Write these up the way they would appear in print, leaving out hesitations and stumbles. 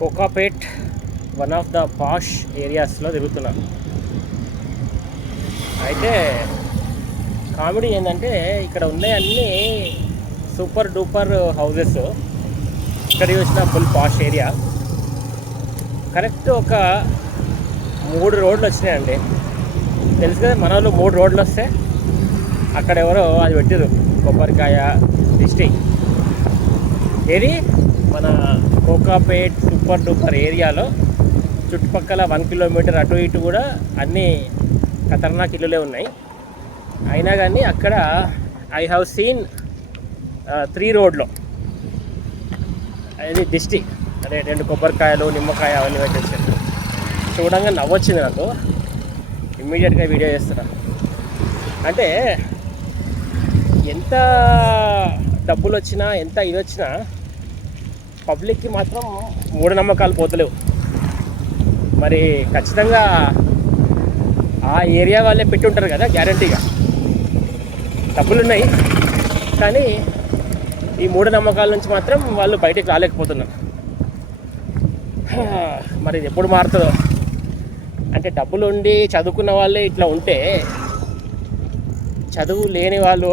Kokapet one of the పాష్ ఏరియాస్లో తిరుగుతున్నా. అయితే కామెడీ ఏంటంటే ఇక్కడ ఉన్నాయి అన్నీ సూపర్ డూపర్ హౌజెస్. ఇక్కడ చూసిన ఫుల్ పాష్ ఏరియా. కరెక్ట్ ఒక 3 రోడ్లు వచ్చినాయండి. తెలుసు కదా, మన వాళ్ళు 3 రోడ్లు వస్తే అక్కడ ఎవరో అది పెట్టారు, కొబ్బరికాయ డిస్ట్రిక్ట్. ఏది మన కోకాపేట్ సూపర్ డూపర్ ఏరియాలో చుట్టుపక్కల 1 కిలోమీటర్ అటు ఇటు కూడా అన్నీ ఖతర్నాక్ ఇల్లులే ఉన్నాయి. అయినా కానీ అక్కడ ఐ హ్యావ్ సీన్ 3 రోడ్లో అది డిస్ట్రిక్ట్, అదే 2 కొబ్బరికాయలు నిమ్మకాయ అవన్నీ పెట్టేసారు. చూడంగా నవ్వొచ్చింది నాకు. ఇమ్మీడియట్గా వీడియో చేస్తున్నా. అంటే ఎంత డబ్బులు వచ్చినా ఎంత ఇది వచ్చినా పబ్లిక్కి మాత్రం మూఢనమ్మకాలు పోతలేవు. మరి ఖచ్చితంగా ఆ ఏరియా వాళ్ళే పెట్టి ఉంటారు కదా, గ్యారంటీగా డబ్బులు ఉన్నాయి. కానీ ఈ మూఢనమ్మకాల నుంచి మాత్రం వాళ్ళు బయటికి రాలేకపోతున్నారు. మరి ఇది ఎప్పుడు మారుతుందో. అంటే డబ్బులు ఉండి చదువుకున్న వాళ్ళే ఇట్లా ఉంటే, చదువు లేని వాళ్ళు,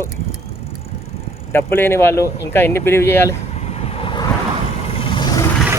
డబ్బు లేని వాళ్ళు ఇంకా ఎన్ని బిలీవ్ చేయాలి?